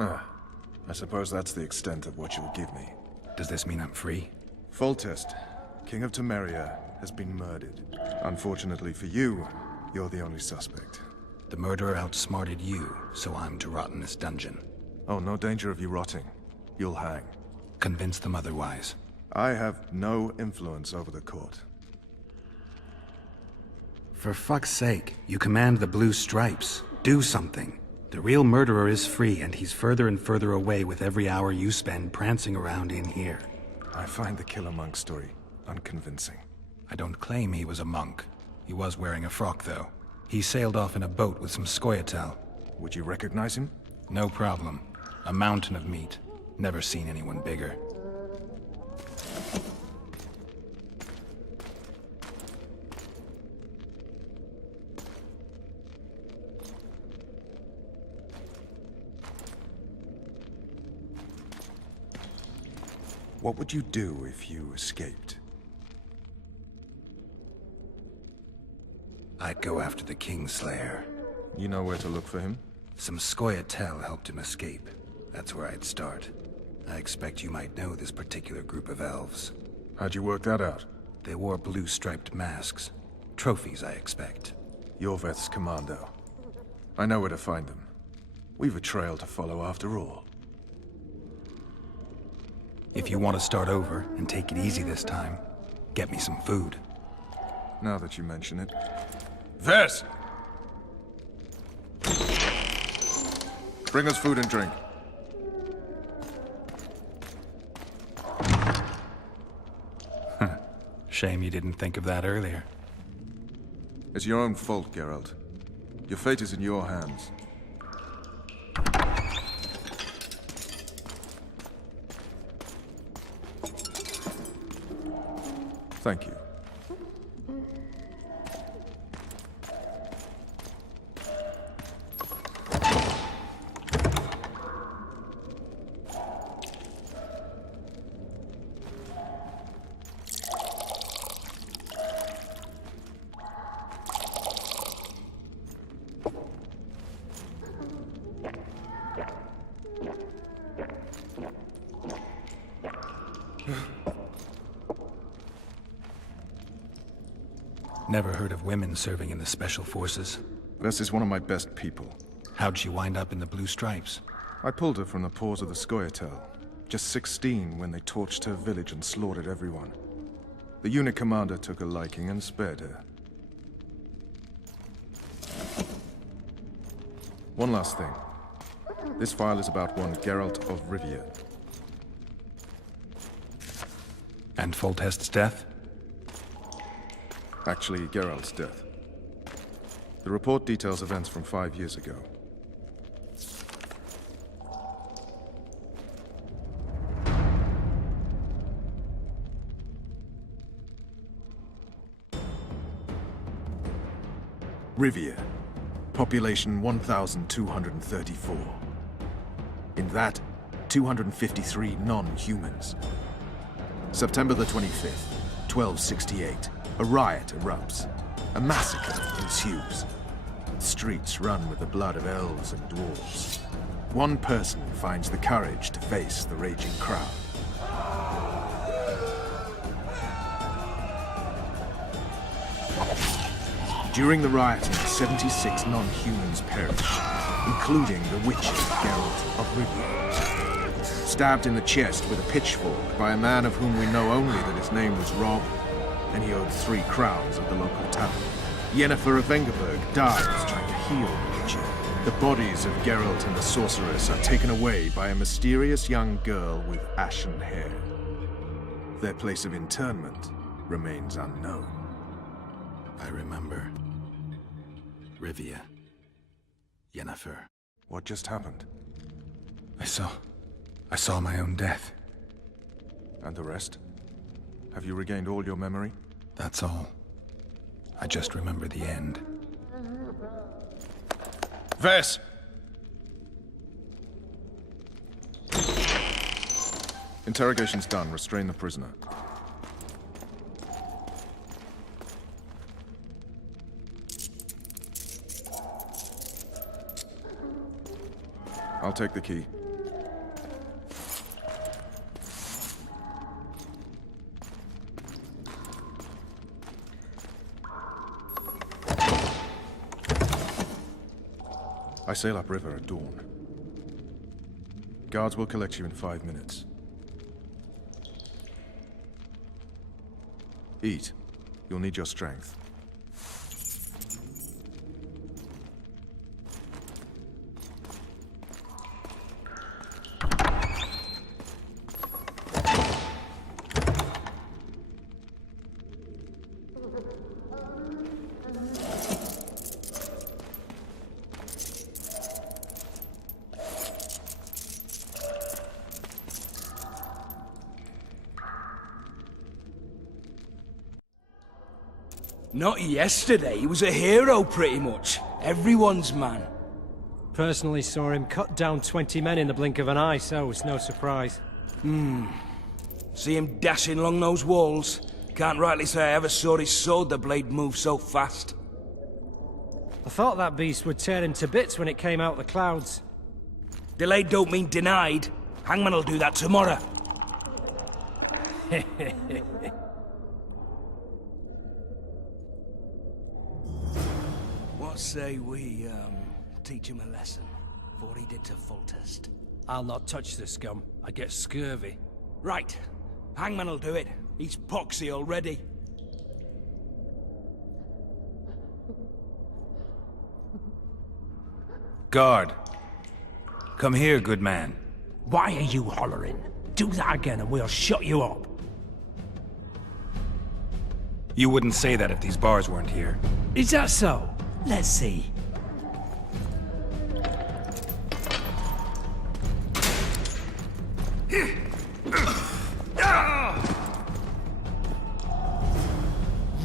Ah, I suppose that's the extent of what you'll give me. Does this mean I'm free? Foltest, King of Temeria, has been murdered. Unfortunately for you, you're the only suspect. The murderer outsmarted you, so I'm to rot in this dungeon. Oh, no danger of you rotting. You'll hang. Convince them otherwise. I have no influence over the court. For fuck's sake, you command the blue stripes. Do something. The real murderer is free, and he's further and further away with every hour you spend prancing around in here. I find the killer monk story unconvincing. I don't claim he was a monk. He was wearing a frock, though. He sailed off in a boat with some Scoia'tael. Would you recognize him? No problem. A mountain of meat. Never seen anyone bigger. What would you do if you escaped? I'd go after the Kingslayer. You know where to look for him? Some Scoia'tael helped him escape. That's where I'd start. I expect you might know this particular group of elves. How'd you work that out? They wore blue-striped masks. Trophies, I expect. Yorveth's commando. I know where to find them. We've a trail to follow after all. If you want to start over and take it easy this time, get me some food. Now that you mention it. Ves! Bring us food and drink. Shame you didn't think of that earlier. It's your own fault, Geralt. Your fate is in your hands. Thank you. Never heard of women serving in the Special Forces. Ves is one of my best people. How'd she wind up in the Blue Stripes? I pulled her from the paws of the Scoia'tael. Just 16 when they torched her village and slaughtered everyone. The unit commander took a liking and spared her. One last thing. This file is about one Geralt of Rivia. And Foltest's death? Actually, Geralt's death. The report details events from 5 years ago. Rivia. Population 1,234. In that, 253 non-humans. September the 25th, 1268. A riot erupts. A massacre ensues. Streets run with the blood of elves and dwarves. One person finds the courage to face the raging crowd. During the rioting, 76 non-humans perished, including the Witcher Geralt of Rivia. Stabbed in the chest with a pitchfork by a man of whom we know only that his name was Rob, and he owed 3 crowns at the local tavern. Yennefer of Vengerberg dies trying to heal the Witcher. The bodies of Geralt and the sorceress are taken away by a mysterious young girl with ashen hair. Their place of internment remains unknown. I remember. Rivia. Yennefer. What just happened? I saw my own death. And the rest? Have you regained all your memory? That's all. I just remember the end. Ves! Interrogation's done. Restrain the prisoner. I'll take the key. I sail upriver at dawn. Guards will collect you in 5 minutes. Eat. You'll need your strength. Not yesterday, he was a hero pretty much. Everyone's man. Personally saw him cut down 20 men in the blink of an eye, so it's no surprise. See him dashing along those walls? Can't rightly say I ever saw his sword the blade move so fast. I thought that beast would tear him to bits when it came out the clouds. Delayed don't mean denied. Hangman'll do that tomorrow. What say we, teach him a lesson, for what he did to Foltest? I'll not touch the scum. I get scurvy. Right. Hangman'll do it. He's poxy already. Guard. Come here, good man. Why are you hollering? Do that again and we'll shut you up. You wouldn't say that if these bars weren't here. Is that so? Let's see.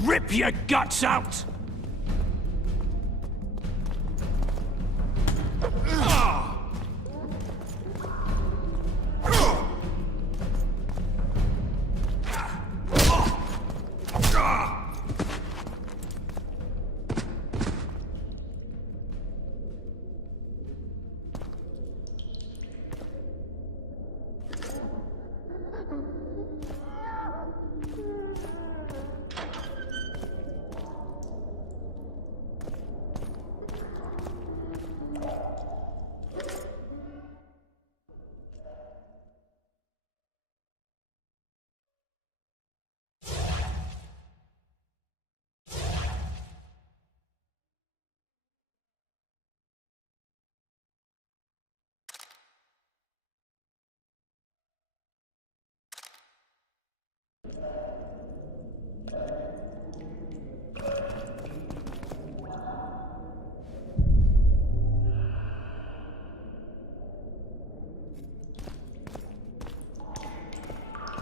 Rip your guts out!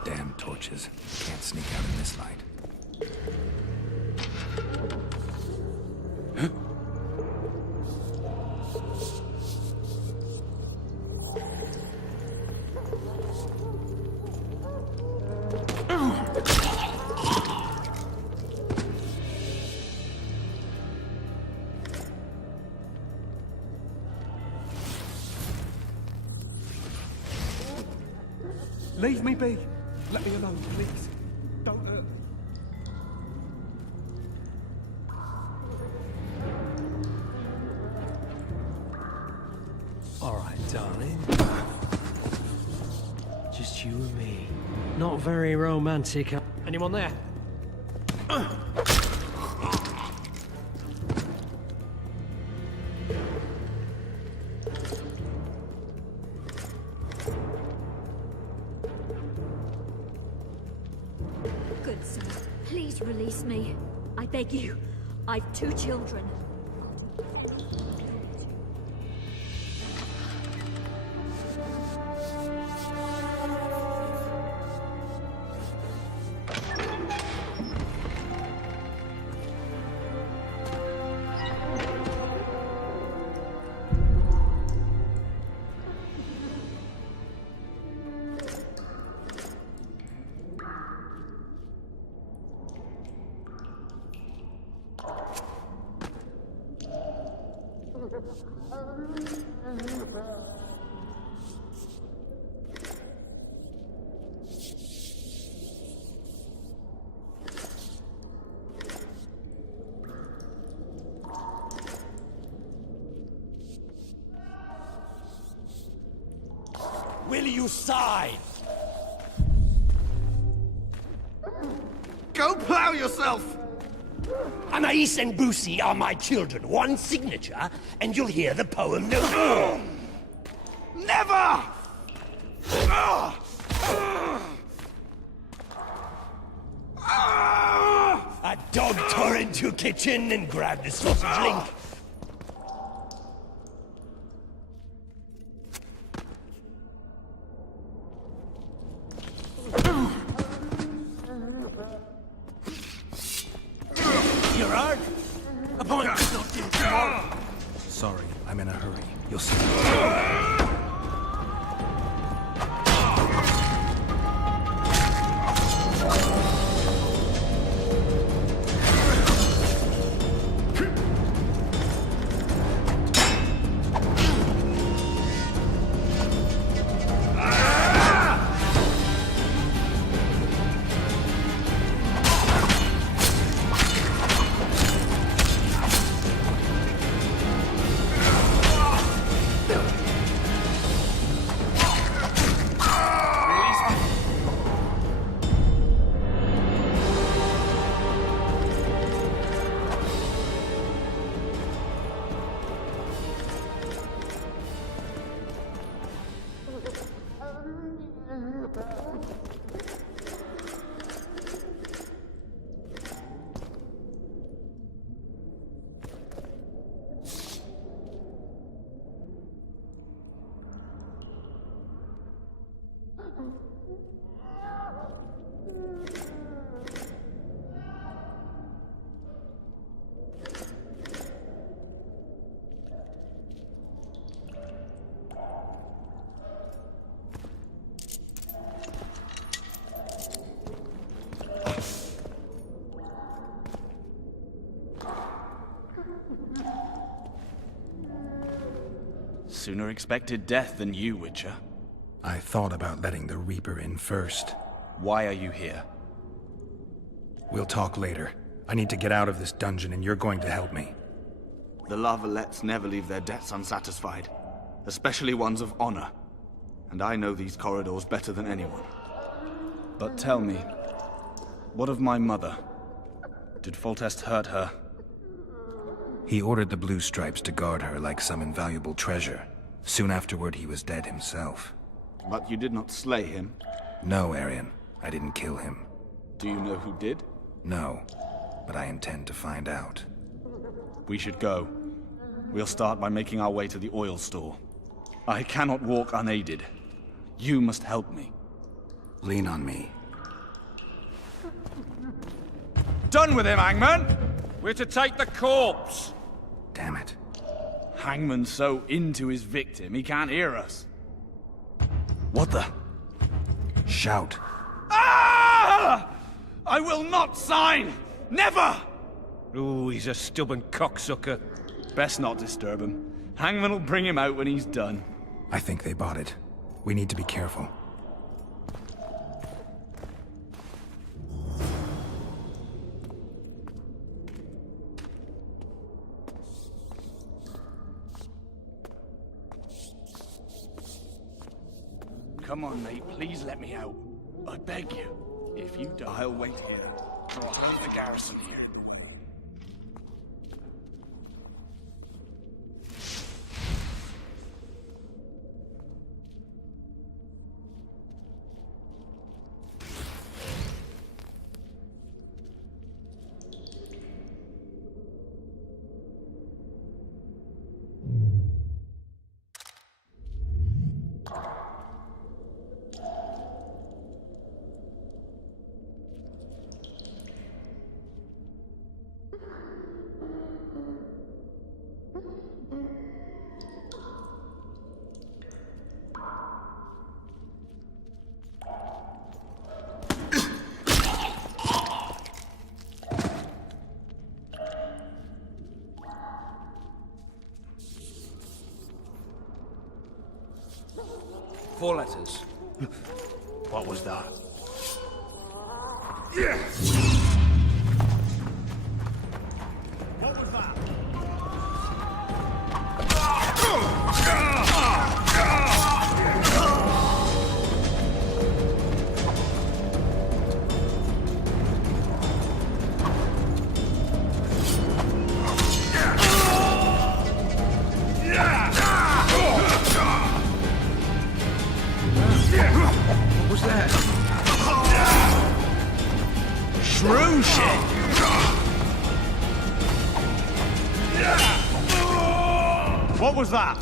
Damn torches. Can't sneak out in this light. Leave me be. Let me alone, please. Don't hurt. All right, darling. Just you and me. Not very romantic. Anyone there? Good sir, please release me. I beg you. I've 2 children. Will you sign? Go plow yourself! Anais and Boosie are my children. One signature, and you'll hear the poem no more. Never! A dog tore into your kitchen and grabbed the sausage link. You're hurt? Appointment's not due tomorrow. Sorry, I'm in a hurry. You'll see. Sooner expected death than you, Witcher. I thought about letting the Reaper in first. Why are you here? We'll talk later. I need to get out of this dungeon and you're going to help me. The Valettes never leave their debts unsatisfied, especially ones of honor. And I know these corridors better than anyone. But tell me, what of my mother? Did Foltest hurt her? He ordered the Blue Stripes to guard her like some invaluable treasure. Soon afterward, he was dead himself. But you did not slay him? No, Arian. I didn't kill him. Do you know who did? No, but I intend to find out. We should go. We'll start by making our way to the oil store. I cannot walk unaided. You must help me. Lean on me. Done with him, Hangman! We're to take the corpse! Damn it. Hangman's so into his victim, he can't hear us. What the? Shout. Ah! I will not sign! Never! Ooh, he's a stubborn cocksucker. Best not disturb him. Hangman will bring him out when he's done. I think they bought it. We need to be careful. Come on, mate. Please let me out. I beg you. If you die, I'll wait here. Or I'll have the garrison here. Four letters. What was that? What was that? bullshit! What was that?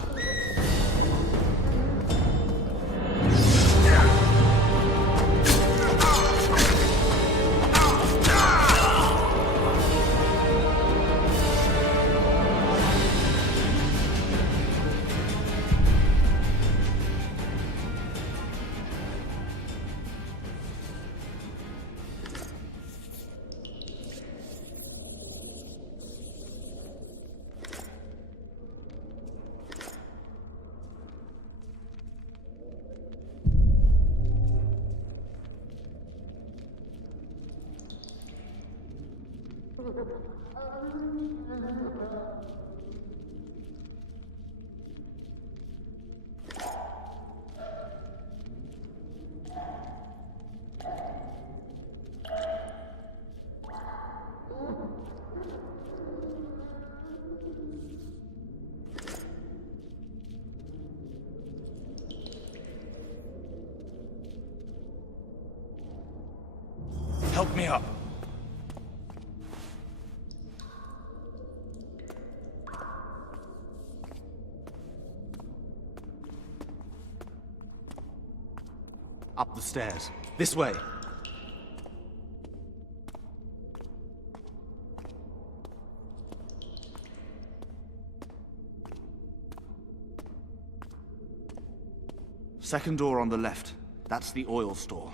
Help me up. Up the stairs. This way. Second door on the left. That's the oil store.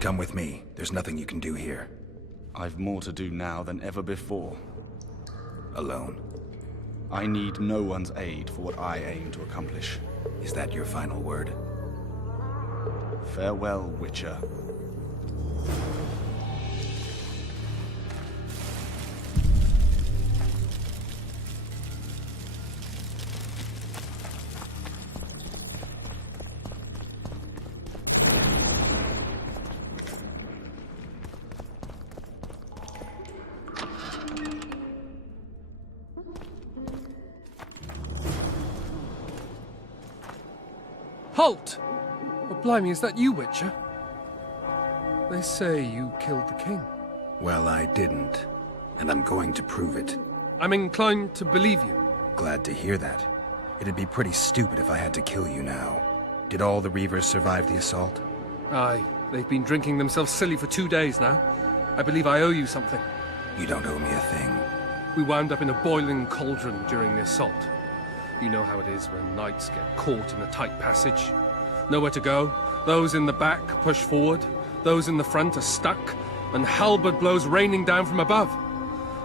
Come with me. There's nothing you can do here. I've more to do now than ever before. Alone. I need no one's aid for what I aim to accomplish. Is that your final word? Farewell, Witcher. Halt! Oh, blimey, is that you, Witcher? They say you killed the king. Well, I didn't. And I'm going to prove it. I'm inclined to believe you. Glad to hear that. It'd be pretty stupid if I had to kill you now. Did all the Reavers survive the assault? Aye, they've been drinking themselves silly for 2 days now. I believe I owe you something. You don't owe me a thing. We wound up in a boiling cauldron during the assault. You know how it is when knights get caught in a tight passage. Nowhere to go. Those in the back push forward. Those in the front are stuck. And halberd blows raining down from above.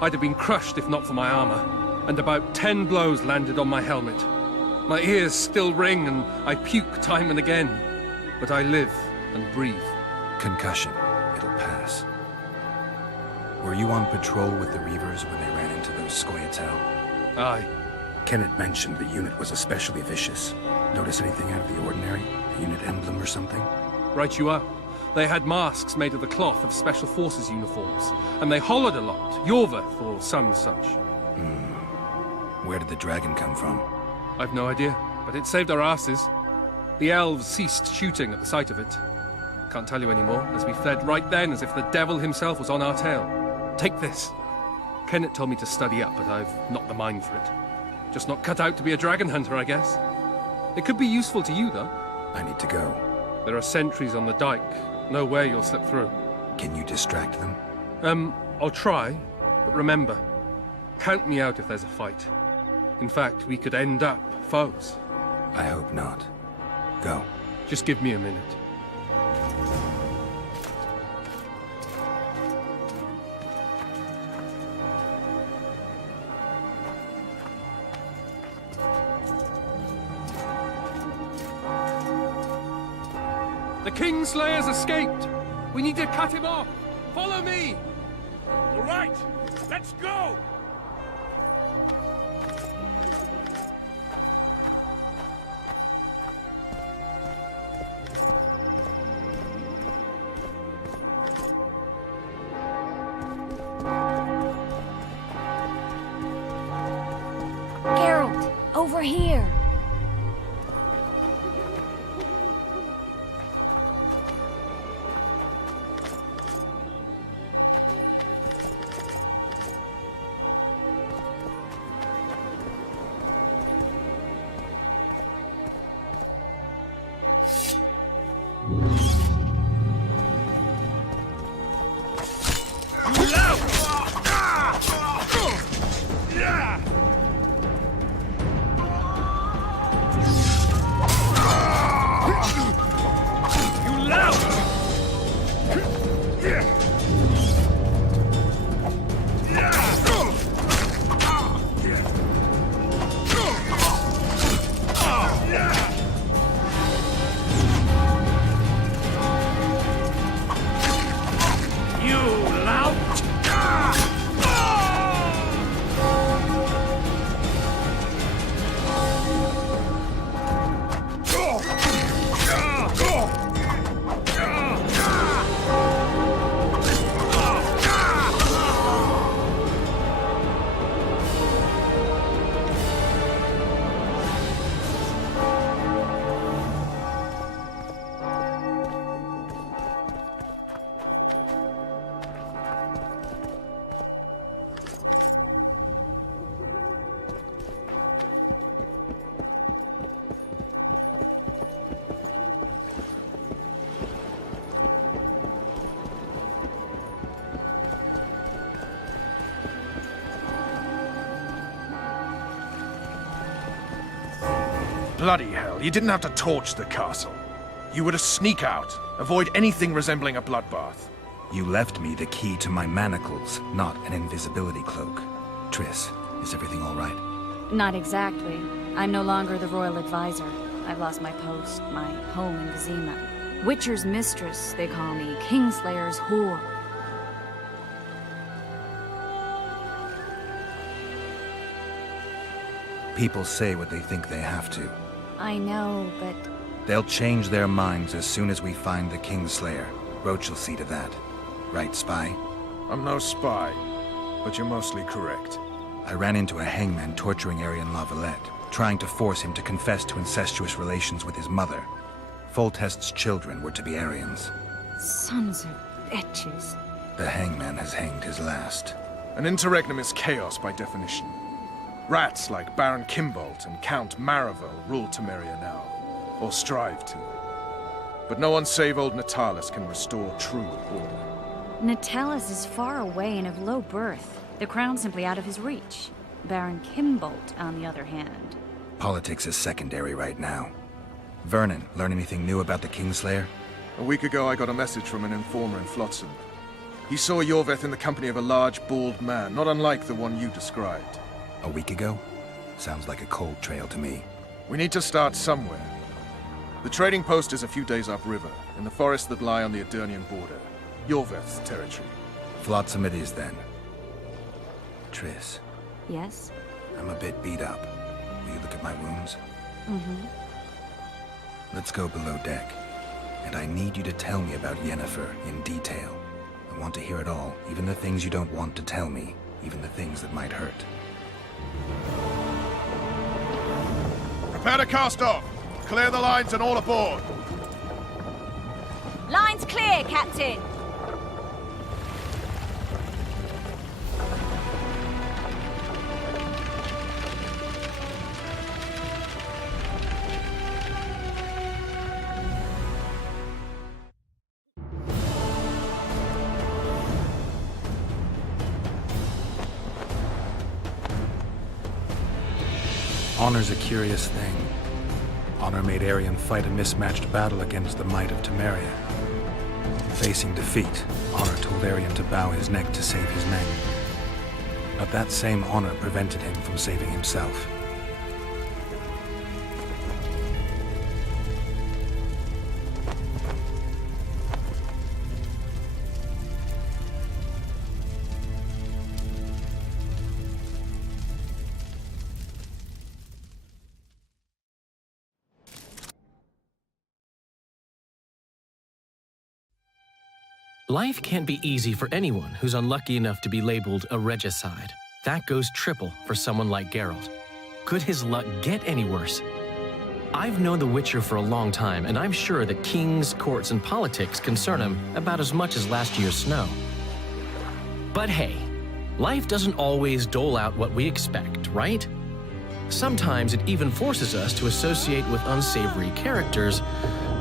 I'd have been crushed if not for my armor. And about 10 blows landed on my helmet. My ears still ring and I puke time and again. But I live and breathe. Concussion. It'll pass. Were you on patrol with the Reavers when they ran into those Scoia'tael? Aye. Kenneth mentioned the unit was especially vicious. Notice anything out of the ordinary? A unit emblem or something? Right you are. They had masks made of the cloth of Special Forces uniforms, and they hollered a lot, Yorveth or some such. Where did the dragon come from? I've no idea, but it saved our asses. The elves ceased shooting at the sight of it. Can't tell you anymore, as we fled right then as if the devil himself was on our tail. Take this. Kenneth told me to study up, but I've not the mind for it. Just not cut out to be a dragon hunter, I guess. It could be useful to you, though. I need to go. There are sentries on the dike. No way you'll slip through. Can you distract them? I'll try, but remember, count me out if there's a fight. In fact, we could end up foes. I hope not. Go. Just give me a minute. The Kingslayer's escaped! We need to cut him off! Follow me! All right, let's go! Geralt, over here. Bloody hell, you didn't have to torch the castle. You were to sneak out, avoid anything resembling a bloodbath. You left me the key to my manacles, not an invisibility cloak. Triss, is everything all right? Not exactly. I'm no longer the royal advisor. I've lost my post, my home in Vizima. Witcher's mistress, they call me. Kingslayer's whore. People say what they think they have to. I know, but... They'll change their minds as soon as we find the Kingslayer. Roach will see to that. Right, spy? I'm no spy, but you're mostly correct. I ran into a hangman torturing Arian La Valette, trying to force him to confess to incestuous relations with his mother. Foltest's children were to be Arians. Sons of bitches. The hangman has hanged his last. An interregnum is chaos by definition. Rats like Baron Kimbolt and Count Maravel rule Temeria now, or strive to. But no one save old Natalis can restore true order. Natalis is far away and of low birth. The crown's simply out of his reach. Baron Kimbolt, on the other hand. Politics is secondary right now. Vernon, learn anything new about the Kingslayer? A week ago I got a message from an informer in Flotsam. He saw Yorveth in the company of a large, bald man, not unlike the one you described. A week ago? Sounds like a cold trail to me. We need to start somewhere. The trading post is a few days upriver, in the forests that lie on the Edirnian border. Yorveth's territory. Flotsam it is, then. Triss, Yes? I'm a bit beat up. Will you look at my wounds? Mm-hmm. Let's go below deck. And I need you to tell me about Yennefer in detail. I want to hear it all, even the things you don't want to tell me, even the things that might hurt. Prepare to cast off! Clear the lines and all aboard! Line's clear, Captain! Honor's a curious thing. Honor made Arian fight a mismatched battle against the might of Temeria. Facing defeat, Honor told Arian to bow his neck to save his men. But that same honor prevented him from saving himself. Life can't be easy for anyone who's unlucky enough to be labeled a regicide. That goes triple for someone like Geralt. Could his luck get any worse? I've known The Witcher for a long time, and I'm sure that kings, courts, and politics concern him about as much as last year's snow. But hey, life doesn't always dole out what we expect, right? Sometimes it even forces us to associate with unsavory characters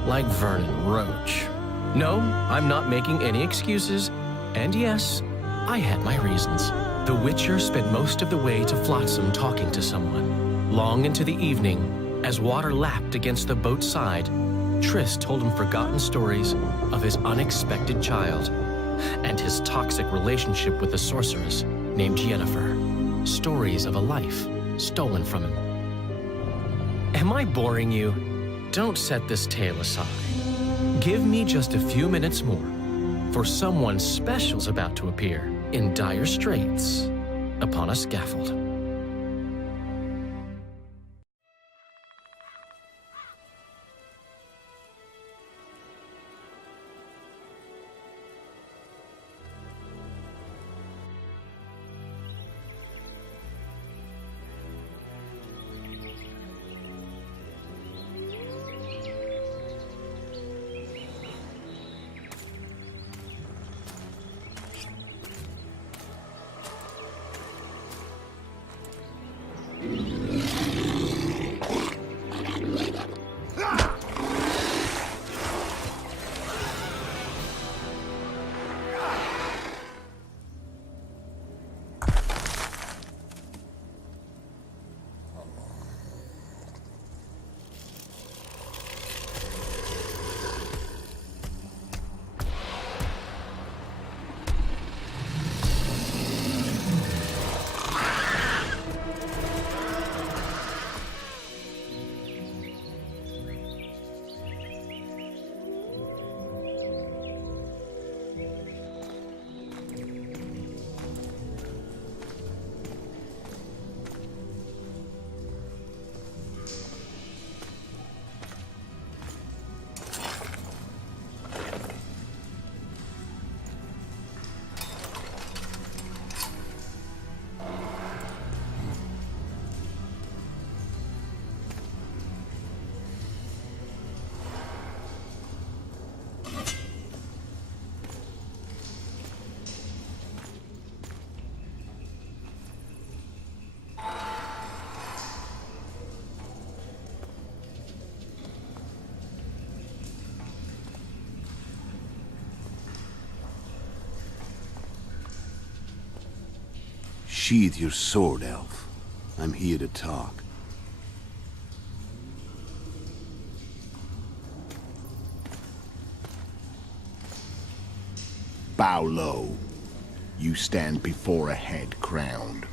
like Vernon Roach. No, I'm not making any excuses. And yes, I had my reasons. The Witcher spent most of the way to Flotsam talking to someone. Long into the evening, as water lapped against the boat's side, Triss told him forgotten stories of his unexpected child and his toxic relationship with a sorceress named Yennefer. Stories of a life stolen from him. Am I boring you? Don't set this tale aside. Give me just a few minutes more, for someone special's about to appear in dire straits upon a scaffold. Sheathe your sword, Elf. I'm here to talk. Bow low. You stand before a head crowned.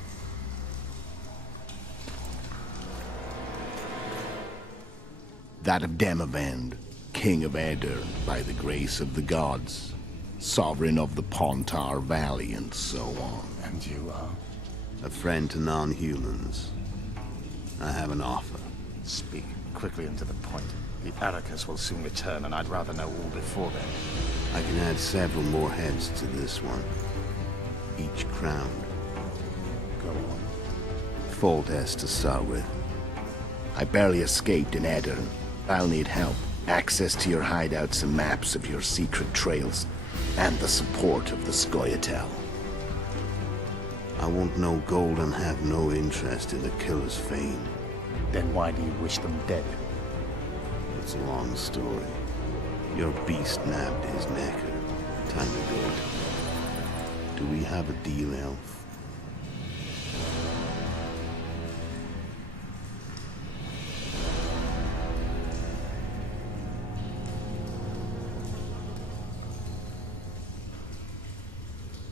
That of Demavend, King of Edirn, by the grace of the gods, sovereign of the Pontar Valley, and so on. And you are? A friend to non-humans. I have an offer. Speak quickly and to the point. The Arrakis will soon return, and I'd rather know all before then. I can add several more heads to this one. Each crowned. Go on. Foltest to start with. I barely escaped in Edirn. I'll need help. Access to your hideouts and maps of your secret trails. And the support of the Scoia'tael. I want no gold and have no interest in the killer's fame. Then why do you wish them dead? It's a long story. Your beast nabbed his necker. Time to go. Do we have a deal, Elf?